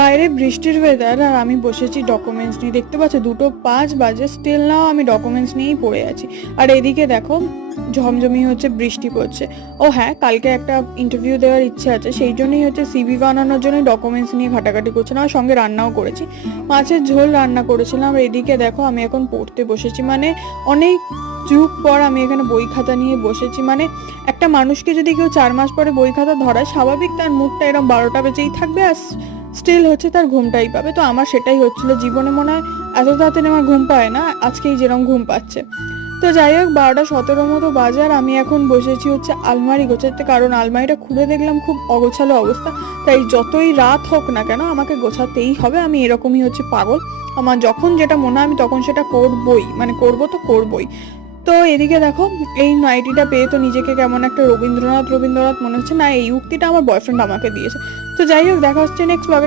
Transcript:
বাইরে বৃষ্টির ওয়েদার, আর আমি বসেছি ডকুমেন্টস নিয়ে। দেখতে পাচ্ছ 2:05 বাজে, স্টিল নাও আমি ডকুমেন্টস নিয়েই পড়ে আছি। আর এদিকে দেখো ঝমঝমি হচ্ছে, বৃষ্টি পড়ছে। ও হ্যাঁ, কালকে একটা ইন্টারভিউ দেওয়ার ইচ্ছে আছে, সেই জন্যই হচ্ছে সিভি বানানোর জন্য ডকুমেন্টস নিয়ে ঘাটাঘাটি করছিলাম, আর সঙ্গে রান্নাও করেছি। মাছের ঝোল রান্না করেছিলাম। আর এদিকে দেখো আমি এখন পড়তে বসেছি, মানে অনেক যুগ পর আমি এখানে বই খাতা নিয়ে বসেছি। মানে একটা মানুষকে যদি কেউ 4 মাস পরে বই খাতা ধরায়, স্বাভাবিক তার মুখটা এরকম 12টা বেজেই থাকবে, আর স্টিল হচ্ছে তার ঘুমটাই পাবে। তো আমার সেটাই হচ্ছিল, জীবনে মনে হয় এত তাড়াতাড়ি আমার ঘুম পায় না, আজকেই যেরকম ঘুম পাচ্ছে। তো যাই হোক, 12:17 মতো বাজে, আর আমি এখন বসেছি হচ্ছে আলমারি গোছাতে, কারণ আলমারিটা খুলে দেখলাম খুব অগোছালো অবস্থা। তাই যতই রাত হোক না কেন আমাকে গোছাতেই হবে, আমি এরকমই হচ্ছে পাগল। আমার যখন যেটা মনে হয় আমি তখন সেটা করবই, মানে করবো তো করবই। তো এদিকে দেখো এই নাইটিটা পেয়ে তো নিজেকে কেমন একটা রবীন্দ্রনাথ রবীন্দ্রনাথ মনে হচ্ছে। না, এই উক্তিটা আমার বয়ফ্রেন্ড আমাকে দিয়েছে। তো যাই হোক, দেখা হচ্ছে নেক্সট ব্লগে।